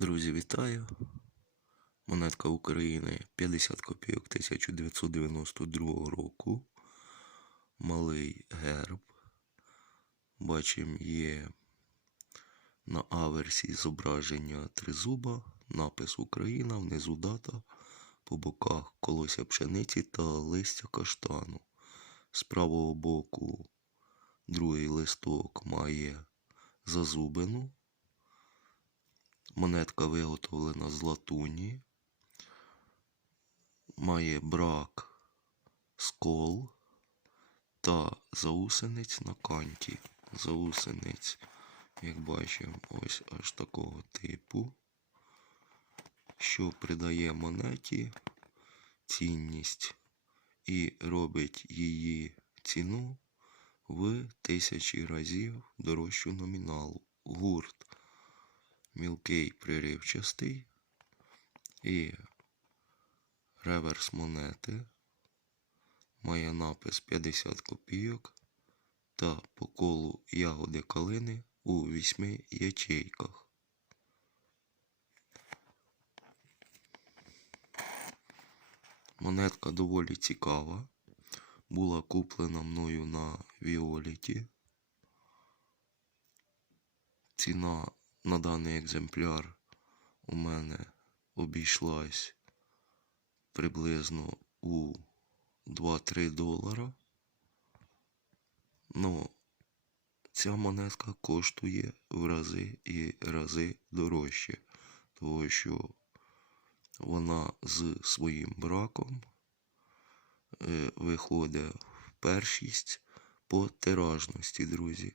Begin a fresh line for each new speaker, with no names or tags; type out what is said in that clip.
Друзі, вітаю! Монетка України 50 копійок 1992 року. Малий герб. Бачимо є на аверсі зображення тризуба, напис Україна, внизу дата, по боках колося пшениці та листя каштану. З правого боку другий листок має зазубину. Монетка виготовлена з латуні. Має брак скол та заусениць на канті. Заусениць, як бачимо, ось аж такого типу, що придає монеті цінність і робить її ціну в тисячі разів дорожчу номіналу. Гурт мілкий приривчастий і реверс монети має напис 50 копійок та по колу ягоди калини у вісьми ячейках. Монетка доволі цікава. Була куплена мною на Віоліті. Ціна на даний екземпляр у мене обійшлась приблизно у 2-3 долара. Ну, ця монетка коштує в рази і рази дорожче, тому що вона з своїм браком е, виходить в першість по тиражності, друзі.